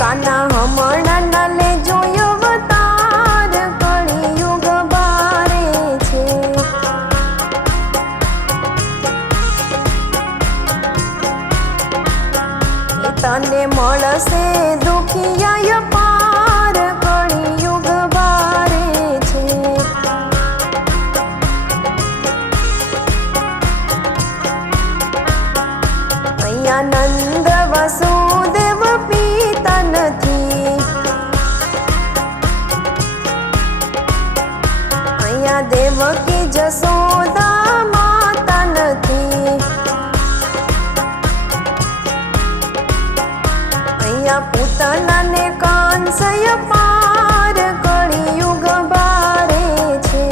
કાના હમણાં લેજો અવતાર કળિયુગ બારે છે. તને મળશે દુખિયા પાર કળિયુગ બારે છે. અહીંયા નંદ વસુદેવ પિતા નથી, અહીંયા દેવકી જશોદા માતા નથી, અહીંયા પૂતના ને કાંસય પાર કળિયુગ બારે છે.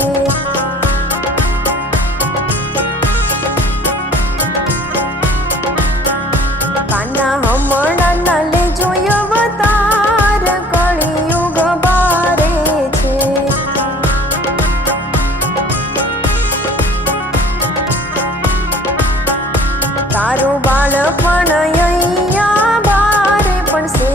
કાના હમણાં લેજો અવતાર કળિયુગ બારે છે. તારું બાળપણ અહીંયા બારે પડશે,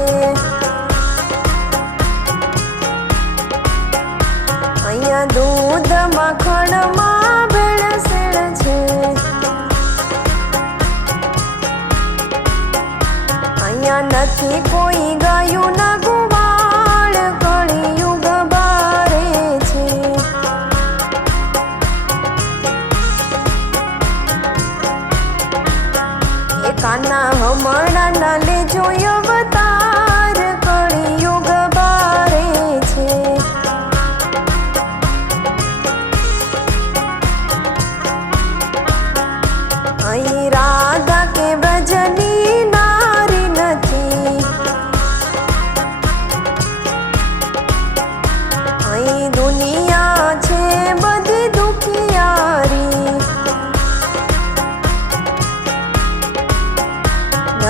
અહીંયા દૂધ માખણમાં ભેળસેળ છે. અહીંયા નથી કોઈ ગાયું ના ગોવાળ કળિયુગ બારે છે. એ કાના હમણાં લેજો અવતાર કળિયુગ બારે છે. અહીં રાધા કે વ્રજની નારી નથી, અહીં દુનિયા છે બધી દુખિયારી.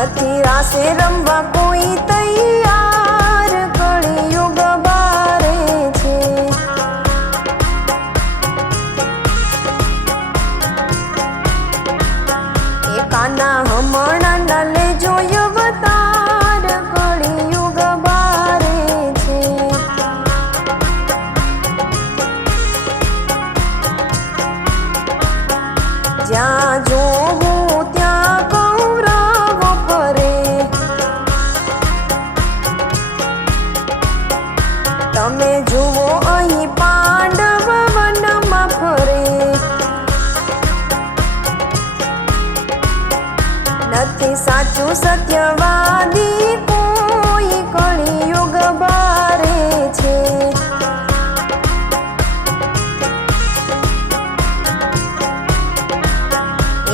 નથી રાસે રમવા કોઈ તૈયાર કળિયુગ બારે છે. એ કાના હમણાં લેજો અવતાર કળિયુગ બારે છે. જ્યાં જોવું ત્યાં કૌરવ ફરે, તમે જુઓ અહીં પાંડવ વનમાં ફરે. નથી સાચું સત્યવાદી કોઈ કળિયુગ બારે છે.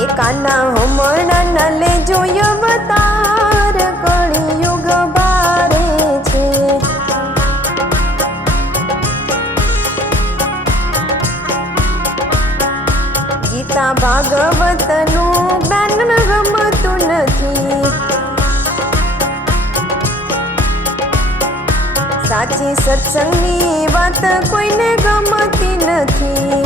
એ કાના હમણાં લેજો અવતાર કળિયુગ બારે છે. ગીતા ભાગવતનું જ્ઞાન ગમતું નથી, સાચી સત્સંગની વાત કોઈને ગમતી નથી.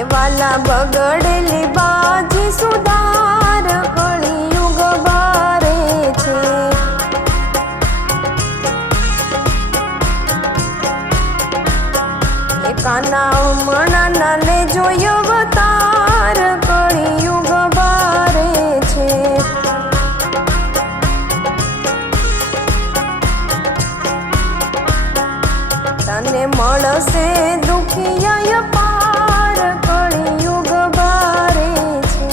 એ વાલા બગડેલી બાજી સુધાર કળિયુગ બારે છે. એ કાના હમણાં લેજો અવતાર કળિયુગ બારે છે. તને મળશે દુખિયા પાર કળિયુગ બારે છે.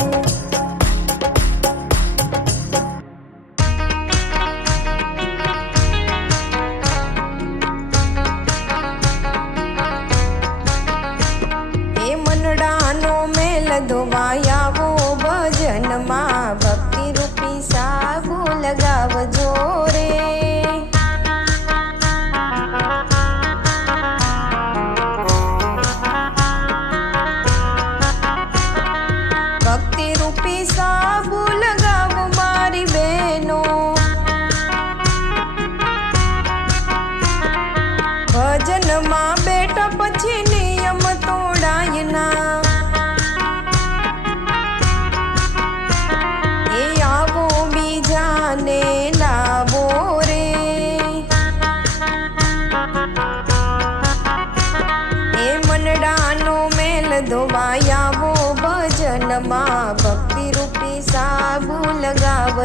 એ મનડાનો મેલ ધોવાયાવો ભજનમાં, ભક્તિ રૂપી સાગુ લગાવજો રે. ભક્તિ રૂપી સાબુ લગાવો મારી બહેનો, ભજનમાં બેઠા પછી નિયમ તોડાય ના. એ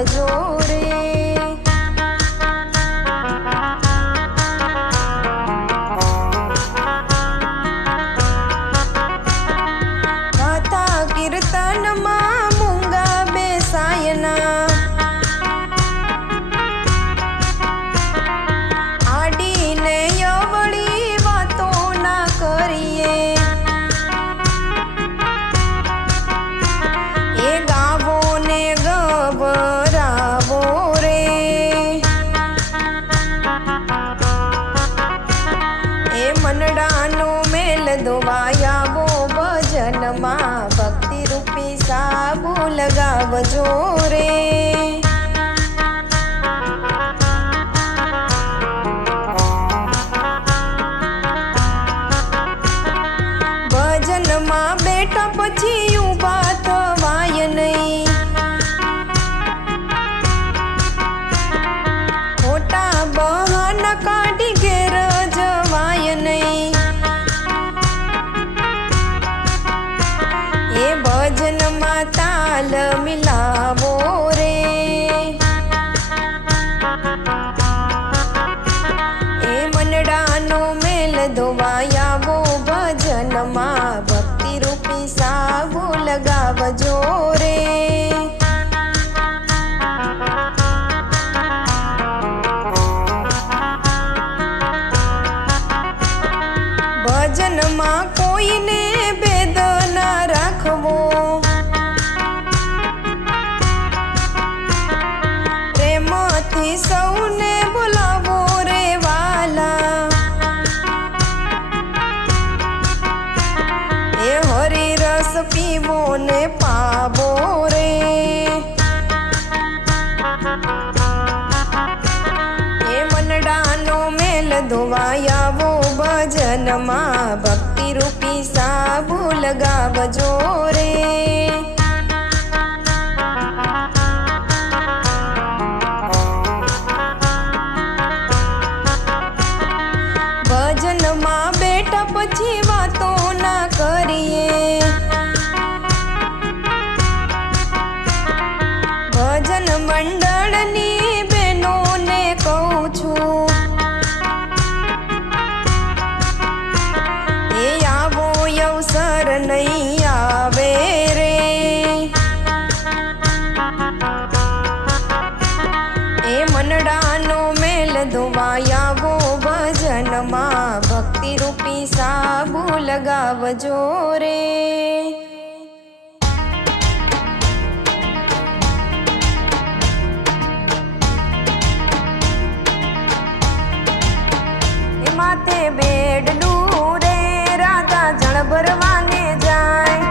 લગાવજો રે. કથા કીર્તનમાં મૂંગા બેસાયના, આડીને અવળી વાતો ના કરીએ. એ ગાવો ને ગભરાવો રે. એ મનડાનો મેલ ધોવાયાવો ભજનમાં, ભક્તિ રૂપી સાબુ લગાવજો રે. ભજનમાં બેઠા પછી ઊભા થવાય નહીં, ખોટા બહાના કાઢી ઘેર જવાય નહીં. એ ભજનમાં તાલ મિલાવો રે. એ મનડાનો મેલ ધોવાયાવો ભજનમાં, ભક્તિ રૂપી સાબુ લગાવજો રે. ભજનમાં કોઈને ભેદ ના રાખવો, પ્રેમથી સૌને બોલાવો રે વાલા. એ હરી રસ પીવો ને પાવો રે. એ મનડાનો મેલ ધોવાયાવો ભજનમાં, ભક્તિ રૂપી સાબુ લગાવજો રે. ભજનમાં બેઠા પછી વાતો ના કરીએ. ભજન મંડળની બહેનોને કહું છું, એ આવો અવસર નહીં આવે રે. એ મનડાનો મેલ ધોવાયાવો ભજનમાં, ભક્તિ રૂપી સાબુ લગાવજો રે. એ માથે બેડલું રે, રાધા જળ ભરવાને જાય.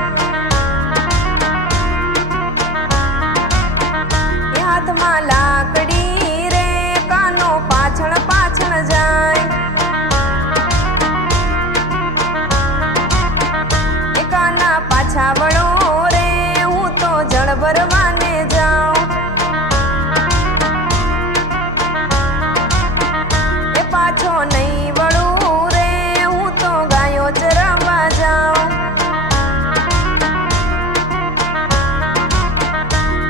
એ હાથમાં લાકડી રે, કાનો પાછળ પાછળ જાય. એ કાના પાછા વળો રે, હું તો જળ ભરવાને જાઉં. એ પાછો નહીં વળું રે, હું તો ગાયો ચરાવવા જાઉં.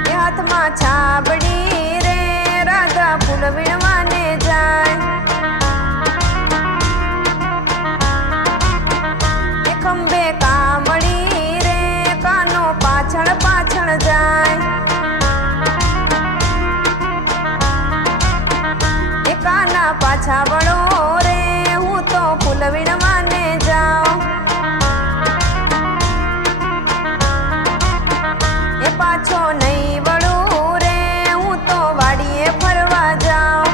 એ હાથમાં છાબડી રે, રાધા ફૂલ વીણવાને જાય. એ ખંભે કામળી રે, કાનો પાછળ પાછળ જાય. એ કાના પાછા વળો રે, હું તો ફૂલ વીણવાને જાઉં. એ પાછો નહીં વળું રે, હું તો વાડીએ ફરવા જાઉં.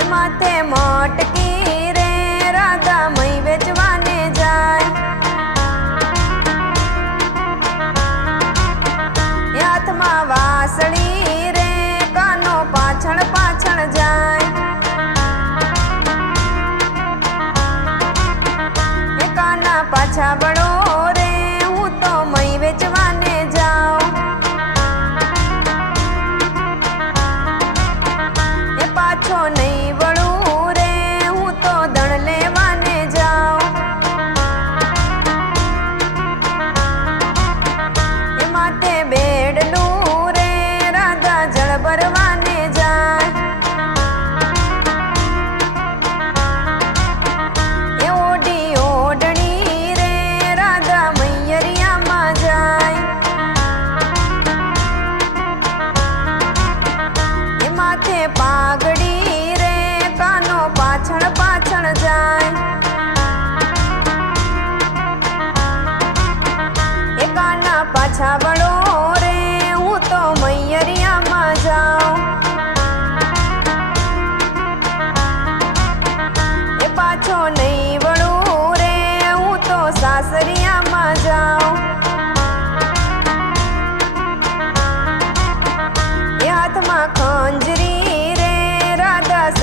એ માથે મટકી રે, રાધા મહી વેચવાને જાય. એ હાથમાં વાસળી રે, કાનો પાછળ પાછળ જાય. એ કાના પાછા વળો રે, હું તો મહી વેચવાને જાઉં. એ પાછો નહીં વળું રે, હું તો દણ લેવાને જાઉં.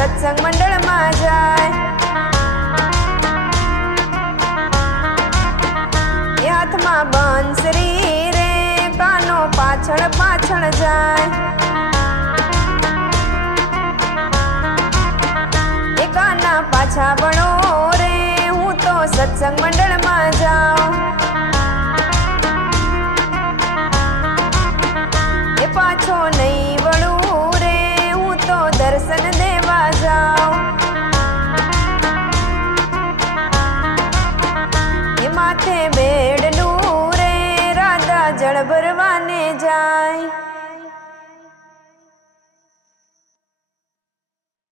સત્સંગ મંડળમાં જાય એ હાથમાં બંસરી રે કાનો પાછળ પાછળ જાય એ કાના પાછા વળો રે હું તો સત્સંગ મંડળમાં જાઉં